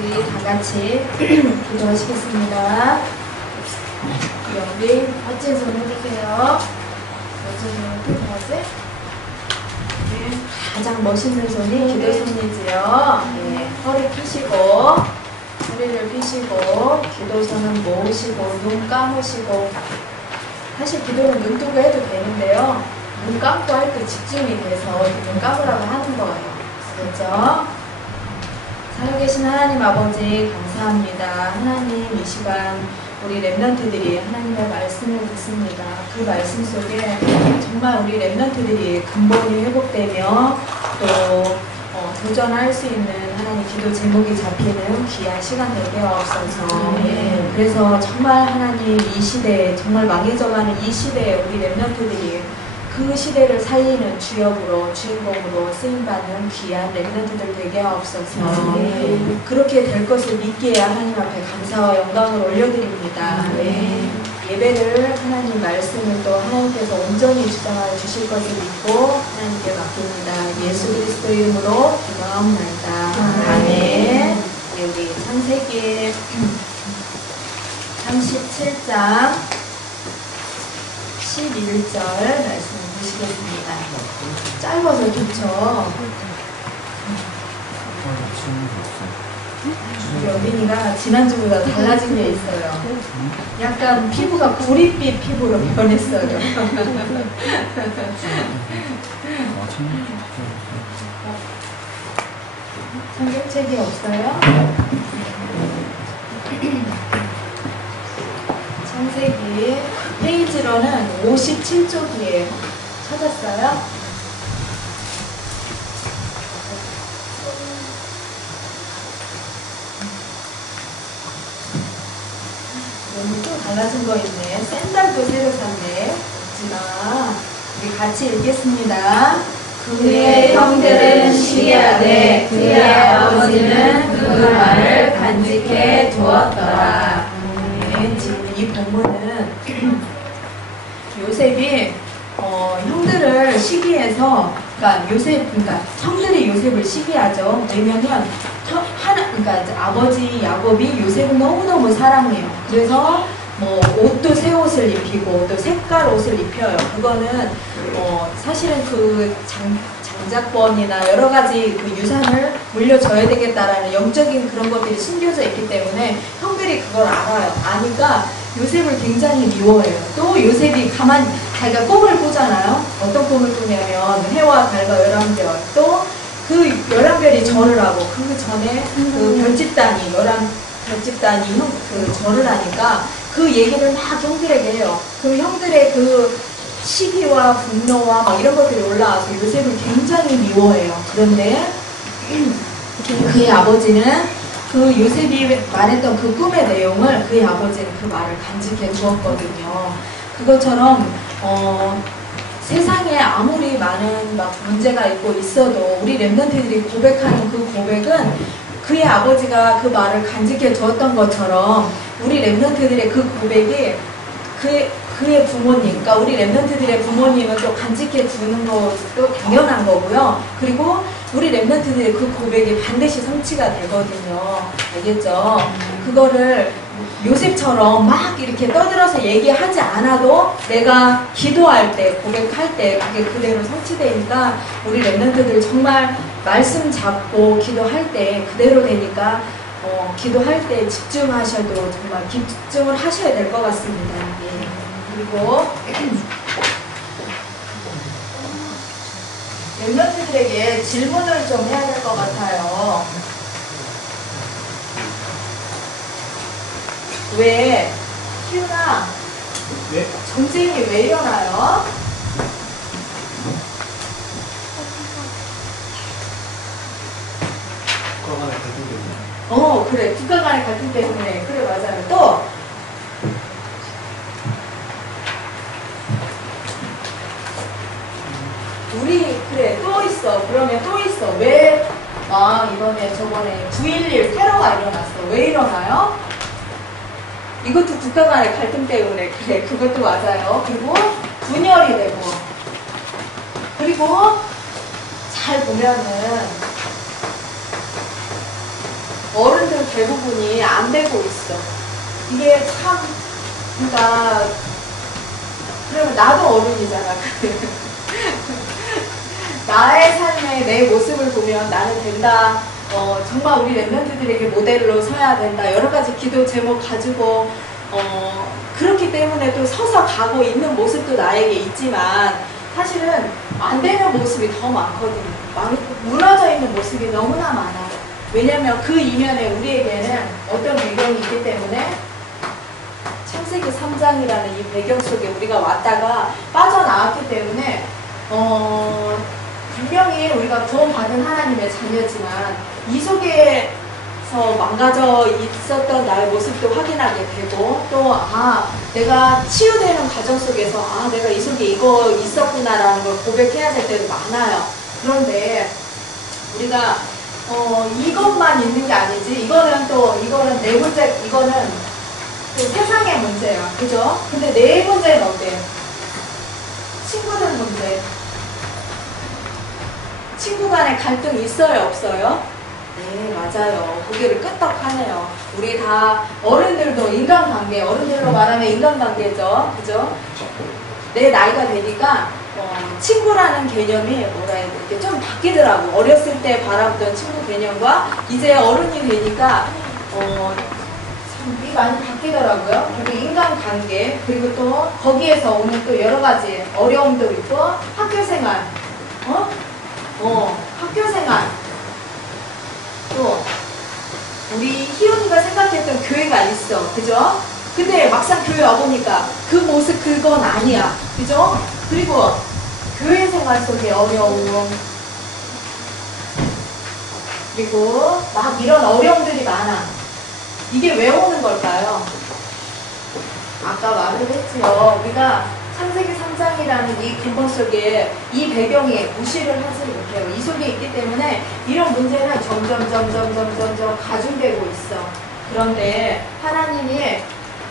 우리 다 같이 기도하시겠습니다. 우리 멋진 손 해주세요. 멋진 손 어떻게 하지? 가장 멋있는 손이 기도 손이지요. 허리 펴시고, 허리를 펴시고, 기도 손은 모으시고, 눈 감으시고. 사실 기도는 눈 뜨고 해도 되는데요. 눈 감고 할 때 집중이 돼서 눈 감으라고 하는 거예요. 그렇죠? 살아계신 하나님 아버지 감사합니다. 하나님 이 시간 우리 랩런트들이 하나님의 말씀을 듣습니다. 그 말씀 속에 정말 우리 랩런트들이 근본이 회복되며 또 도전할 수 있는 하나님 기도 제목이 잡히는 귀한 시간 되게 하옵소서. 그래서 정말 하나님 이 시대에 정말 망해져가는 이 시대에 우리 랩런트들이 그 시대를 살리는 주역으로 주인공으로 쓰임받는 귀한 랩런트들 되게 하옵소서. 그렇게 될 것을 믿기에 하나님 앞에 감사와 영광을 올려드립니다. 예배를 하나님 말씀을 또 하나님께서 온전히 주장하여 주실 것을 믿고 하나님께 맡깁니다. 예수 그리스도 이름으로 기도하옵나이다. 아멘. 우리 창세기 37장 11절 말씀을 보시겠습니다. 짧아서 좋죠. 우리 어린이가 지난주보다 달라진 게 있어요. 약간 피부가 구릿빛 피부로 변했어요. 성경책이 없어요? 창세기 페이지로는 57쪽이에요. 찾았어요? 너무 또 달라진 거 있네. 샌들도 새로 샀네. 없지만 우리 같이 읽겠습니다. 그의 형들은 시기하되 그의 아버지는 그 말을 간직해 두었더라. 지금 이 본문은 요셉이 형들을 시기해서, 그러니까 형들이 요셉을 시기하죠. 왜냐면 그러니까 아버지 야곱이 요셉을 너무너무 사랑해요. 그래서 뭐 옷도 새 옷을 입히고 또 색깔 옷을 입혀요. 그거는 사실은 그 장자권이나 여러 가지 그 유산을 물려줘야 되겠다라는 영적인 그런 것들이 숨겨져 있기 때문에 형들이 그걸 알아요. 아니까 요셉을 굉장히 미워해요. 또 요셉이 자기가 꿈을 꾸잖아요. 어떤 꿈을 꾸냐면 해와 달과 11별, 또 그 11별이 절을 하고 그 전에 그 별집단이 별집단이 그 절을 하니까 그 얘기를 막 형들에게 해요. 그 형들의 그 시기와 분노와 막 이런 것들이 올라와서 요셉을 굉장히 미워해요. 그런데 그의 아버지는 그 요셉이 말했던 그 꿈의 내용을 그의 아버지는 그 말을 간직해 두었거든요. 그것처럼 세상에 아무리 많은 막 문제가 있어도 우리 랩런트들이 고백하는 그 고백은 그의 아버지가 그 말을 간직해 두었던 것처럼 우리 랩런트들의 그 고백이 그의 부모님, 그러니까 우리 랩런트들의 부모님은 또 간직해 두는 것도 당연한 거고요. 그리고 우리 랩런트들의 그 고백이 반드시 성취가 되거든요. 알겠죠? 그거를 요셉처럼 막 이렇게 떠들어서 얘기하지 않아도 내가 기도할 때, 고백할 때 그게 그대로 성취되니까 우리 랩런트들 정말 말씀 잡고 기도할 때 그대로 되니까 기도할 때 집중하셔도 정말 집중을 하셔야 될 것 같습니다. 그리고 랩런트들에게 질문을 좀 해야 될 것 같아요. 왜 희윤아, 네? 전쟁이 왜 일어나요? 국가 간의 갈등 때문에. 그래. 국가 간의 갈등 때문에. 그래, 맞아요. 또 그래, 또 있어. 그러면 또 있어. 왜 이번에 저번에 9.11 테러가 일어났어. 왜 일어나요? 이것도 국가 간의 갈등 때문에. 그래, 그것도 맞아요. 그리고 분열이 되고, 그리고 잘 보면은 어른들 대부분이 안 되고 있어. 이게 참, 그러니까, 그러면 나도 어른이잖아. 나의 삶의 내 모습을 보면 나는 된다. 정말 우리 랩런트들에게 모델로 서야 된다. 여러 가지 기도 제목 가지고, 그렇기 때문에 또 서서 가고 있는 모습도 나에게 있지만, 사실은 안 되는 모습이 더 많거든요. 무너져 있는 모습이 너무나 많아. 왜냐면 그 이면에 우리에게는 어떤 배경이 있기 때문에 창세기 3장이라는 이 배경 속에 우리가 왔다가 빠져나왔기 때문에 분명히 우리가 구원받은 하나님의 자녀지만 이 속에서 망가져 있었던 나의 모습도 확인하게 되고 또 내가 치유되는 과정 속에서 내가 이 속에 이거 있었구나라는 걸 고백해야 될 때도 많아요. 그런데 우리가 이것만 있는 게 아니지. 이거는 내 문제, 이거는 또 세상의 문제야. 그죠? 근데 내 문제는 어때요? 친구들 문제. 친구 간에 갈등 있어요? 없어요? 네, 맞아요. 고개를 끄덕하네요. 우리 다 어른들도 인간관계, 어른들로 말하면 인간관계죠. 그죠? 내 나이가 되니까 친구라는 개념이 뭐라 해야 될게 좀 바뀌더라고. 어렸을 때 바라보던 친구 개념과 이제 어른이 되니까 참 많이 바뀌더라고요. 그리고 인간관계 그리고 또 거기에서 오는 또 여러 가지 어려움도 있고 학교생활, 학교생활 또 우리 희훈이가 생각했던 교회가 있어, 그죠? 근데 막상 교회 와보니까 그 모습 그건 아니야, 그죠? 그리고 교회 생활 속의 어려움 그리고 막 이런 어려움들이 많아. 이게 왜 오는 걸까요? 아까 말을 했지요. 우리가 창세기 3장이라는 이 근본 속에 이 배경이 무시를 하지 못해요. 이 속에 있기 때문에 이런 문제는 점점 가중되고 있어. 그런데 하나님이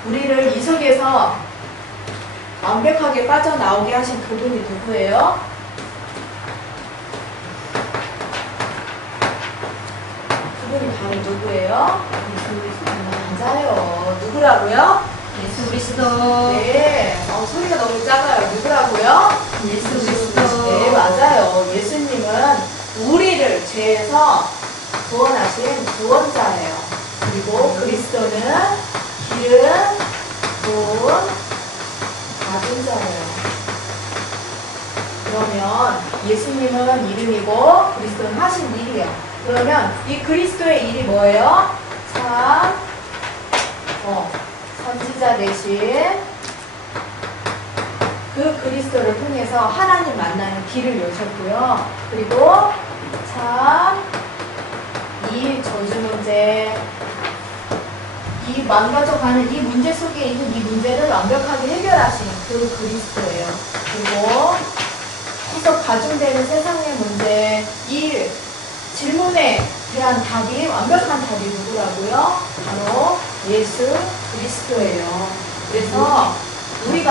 우리를 이 속에서 완벽하게 빠져나오게 하신 그분이 누구예요? 그분이 바로 누구예요? 맞아요. 누구라고요? 예수 그리스도. 네. 소리가 너무 작아요. 누구라고요? 예수 그리스도. 네, 맞아요. 예수님은 우리를 죄에서 구원하신 구원자예요. 그리고 그리스도는 길은 돈, 받은 자예요. 그러면 예수님은 이름이고 그리스도는 하신 일이에요. 그러면 이 그리스도의 일이 뭐예요? 선지자 대신 그 그리스도를 통해서 하나님 만나는 길을 여셨고요. 그리고 이 저주 문제, 이 망가져가는 이 문제 속에 있는 이 문제를 완벽하게 해결하신 그 그리스도예요. 그리고 계속 가중되는 세상의 문제, 이 질문에 대한 답이, 완벽한 답이 누구라고요? 바로 예수 그리스도예요. 그래서 우리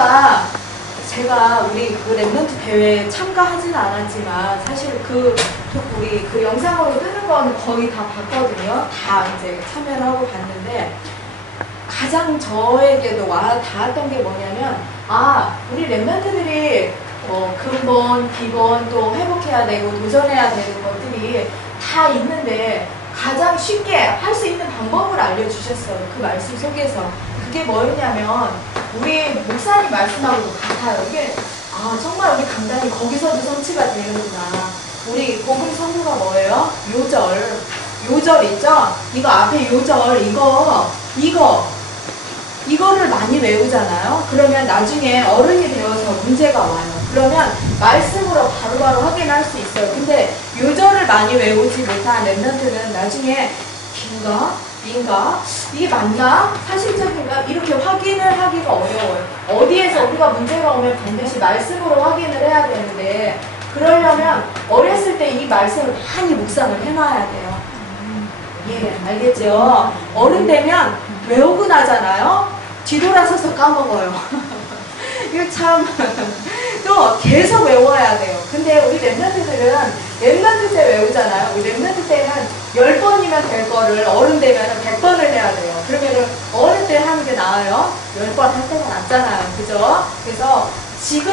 그 랩런트 대회에 참가하지는 않았지만 사실 우리 그 영상으로 뜨는 거는 거의 다 봤거든요. 다 이제 참여를 하고 봤는데 가장 저에게도 닿았던 게 뭐냐면 우리 랩런트들이 근본, 기본 또 회복해야 되고 도전해야 되는 것들이 다 있는데 가장 쉽게 할 수 있는 방법을 알려주셨어요. 그 말씀 속에서. 그게 뭐였냐면 우리 목사님 말씀하고도 같아요. 이게 정말 우리 강단이 거기서도 성취가 되는구나. 우리 복음 선교가 뭐예요? 요절 있죠? 이거 앞에 요절 이거를 많이 외우잖아요. 그러면 나중에 어른이 되어서 문제가 와요. 그러면 말씀으로 바로바로 확인할 수 있어요. 근데 요절을 많이 외우지 못한 랩런트는 나중에 긴가? 이게 맞나? 사실적인가? 이렇게 확인을 하기가 어려워요. 어디에서 우리가 문제가 오면 반드시 말씀으로 확인을 해야 되는데 그러려면 어렸을 때 이 말씀을 많이 묵상을 해놔야 돼요. 예, 알겠죠? 어른 되면 외우고 나잖아요? 뒤돌아서서 까먹어요. 이거 참, 또 계속 외워야 돼요. 근데 우리 랩런트들은 랩런트 때 외우잖아요. 우리 랩런트 때는 10번이면 될 거를 어른 되면 100번을 해야 돼요. 그러면은 어른 때 하는 게 나아요. 10번 할 때가 낫잖아요. 그죠? 그래서 지금,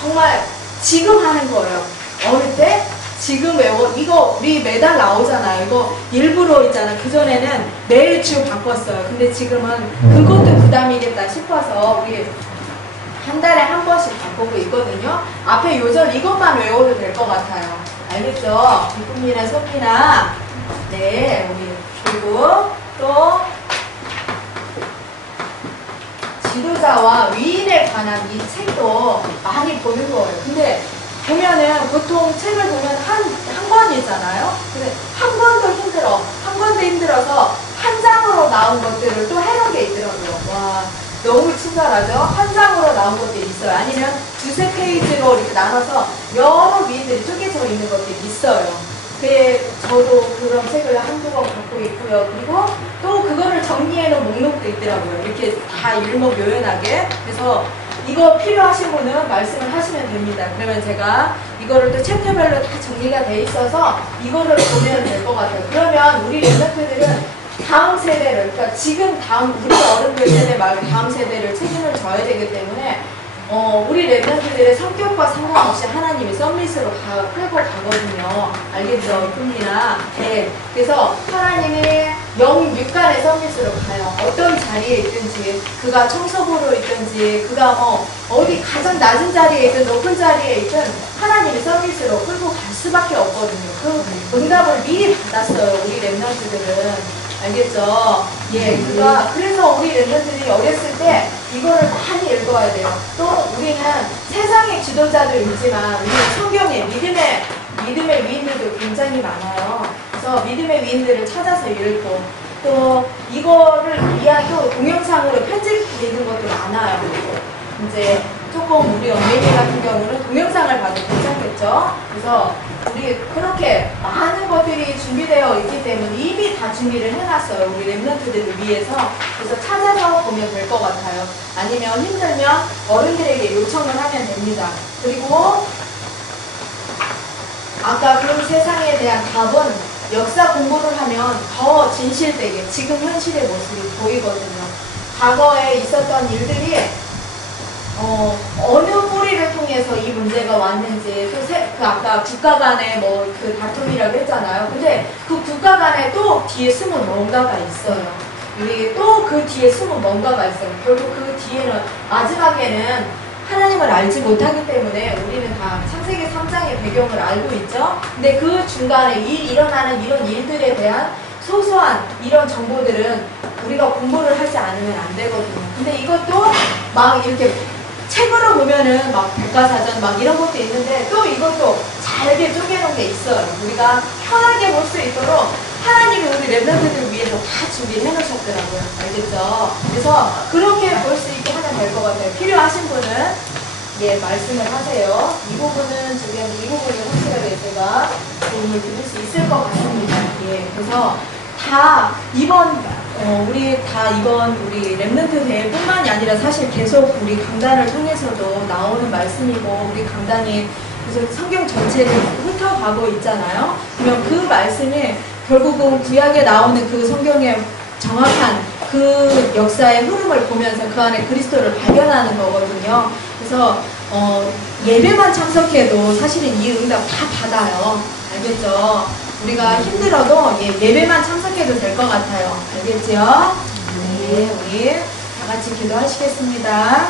정말 지금 하는 거예요. 어릴 때 지금 외워. 이거 우리 매달 나오잖아요. 이거 일부러 있잖아. 그전에는 매일 주 바꿨어요. 근데 지금은 그것도 부담이겠다 싶어서 우리 한 달에 한 번씩 바꾸고 있거든요. 앞에 요절 이것만 외워도 될 것 같아요. 알겠죠? 기쁨이나 소피나. 네, 우리. 그리고 또 지도자와 위인에 관한 이 책도 많이 보는 거예요. 근데 보면은 보통 책을 보면 한 권이잖아요. 근데 한 권도 힘들어. 한 권도 힘들어서 한 장으로 나온 것들을 또 해놓은 게 있더라고요. 와, 너무 친절하죠? 한 장으로 나온 것들이 있어요. 아니면 두세 페이지로 이렇게 나눠서 여러 위인들이 쪼개져 있는 것들이 있어요. 그게 저도 그런 책을 한두 권 갖고 있고요. 그리고 또 그거를 정리해 놓은 목록도 있더라고요. 이렇게 다 일목요연하게. 그래서 이거 필요하신 분은 말씀을 하시면 됩니다. 그러면 제가 이거를 또 챕터별로 다 정리가 돼 있어서 이거를 보면 될 것 같아요. 그러면 우리 랩런트들은 다음 세대를, 그러니까 지금 다음 우리 어른들 세대 말고 다음 세대를 책임을 져야 되기 때문에 우리 랩런트들의 성격과 상관없이 하나님이 썸밋으로 끌고 가거든요. 알겠죠? 꿈이나. 네. 그래서 하나님이 영육간의 썸밋으로 가요. 어떤 자리에 있든지, 그가 청소부로 있든지, 그가 뭐 어디 가장 낮은 자리에 있든 높은 자리에 있든 하나님이 썸밋으로 끌고 갈 수밖에 없거든요. 그 응답을 미리 받았어요. 우리 랩런트들은. 알겠죠? 예, 그래서 우리 랩런트들이 어렸을 때 이거를 많이 읽어야 돼요. 또 우리는 세상의 지도자도 읽지만 우리는 성경에 믿음의 위인들도 굉장히 많아요. 그래서 믿음의 위인들을 찾아서 읽고 또 이거를 또 동영상으로 편집되어 있는 것도 많아요. 이제 조금 우리 언니 같은 경우는 동영상을 봐도 괜찮겠죠? 그래서 우리 그렇게 많은 것들이 준비되어 있기 때문에 이미 다 준비를 해놨어요. 우리 랩런트들을 위해서. 그래서 찾아서 보면 될 것 같아요. 아니면 힘들면 어른들에게 요청을 하면 됩니다. 그리고 아까 그 세상에 대한 답은 역사 공부를 하면 더 진실되게 지금 현실의 모습이 보이거든요. 과거에 있었던 일들이 어느 뿌리를 통해서 이 문제가 왔는지, 그 아까 국가 간의 뭐 그 다툼이라고 했잖아요. 근데 그 국가 간에 또 뒤에 숨은 뭔가가 있어요. 우리 또 그 뒤에 숨은 뭔가가 있어요. 결국 그 뒤에는, 마지막에는 하나님을 알지 못하기 때문에 우리는 다 창세기 3장의 배경을 알고 있죠. 근데 그 중간에 일어나는 이런 일들에 대한 소소한 이런 정보들은 우리가 공부를 하지 않으면 안 되거든요. 근데 이것도 막 이렇게 책으로 보면은 막 백과사전 막 이런 것도 있는데 또 이것도 잘게 쪼개놓은 게 있어요. 우리가 편하게 볼 수 있도록 하나님이 우리 랩런트들을 위해서 다 준비를 해놓으셨더라고요. 알겠죠? 그래서 그렇게 볼 수 있게 하면 될 것 같아요. 필요하신 분은 예 말씀을 하세요. 이 부분은 이 부분이 확실하게 제가 도움을 드릴 수 있을 것 같습니다. 예, 그래서 다 이번 우리 랩런트 대회뿐만이 아니라 사실 계속 우리 강단을 통해서도 나오는 말씀이고 우리 강단이 그래서 성경 전체를 훑어가고 있잖아요. 그러면 그 말씀이 결국은 구약에 나오는 그 성경의 정확한 그 역사의 흐름을 보면서 그 안에 그리스도를 발견하는 거거든요. 그래서 예배만 참석해도 사실은 이 응답 다 받아요. 알겠죠? 우리가 힘들어도 예배만 참석해도 될 것 같아요. 알겠죠? 네, 우리 다 같이 기도하시겠습니다.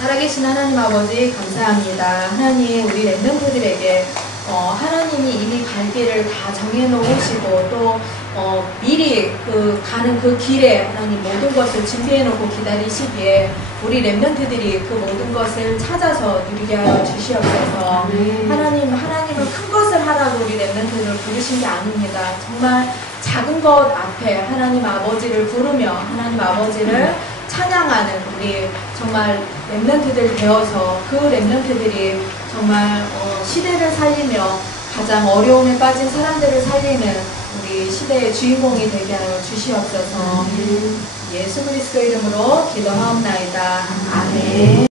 살아계신 하나님 아버지 감사합니다. 하나님 우리 랩런트들에게 하나님이 이미 갈 길을 다 정해놓으시고 또 미리 가는 그 길에 하나님 모든 것을 준비해놓고 기다리시기에 우리 랩런트들이 그 모든 것을 찾아서 누리게 하여 주시옵소서. 하나님은 큰 것을 하라고 우리 랩런트들을 부르신 게 아닙니다. 정말 작은 것 앞에 하나님 아버지를 부르며 하나님 아버지를 찬양하는 우리 정말 랩런트들 되어서 그 랩런트들이 정말 시대를 살리며 가장 어려움에 빠진 사람들을 살리는 우리 시대의 주인공이 되게 하여 주시옵소서. 예수 그리스도 이름으로 기도하옵나이다. 아멘.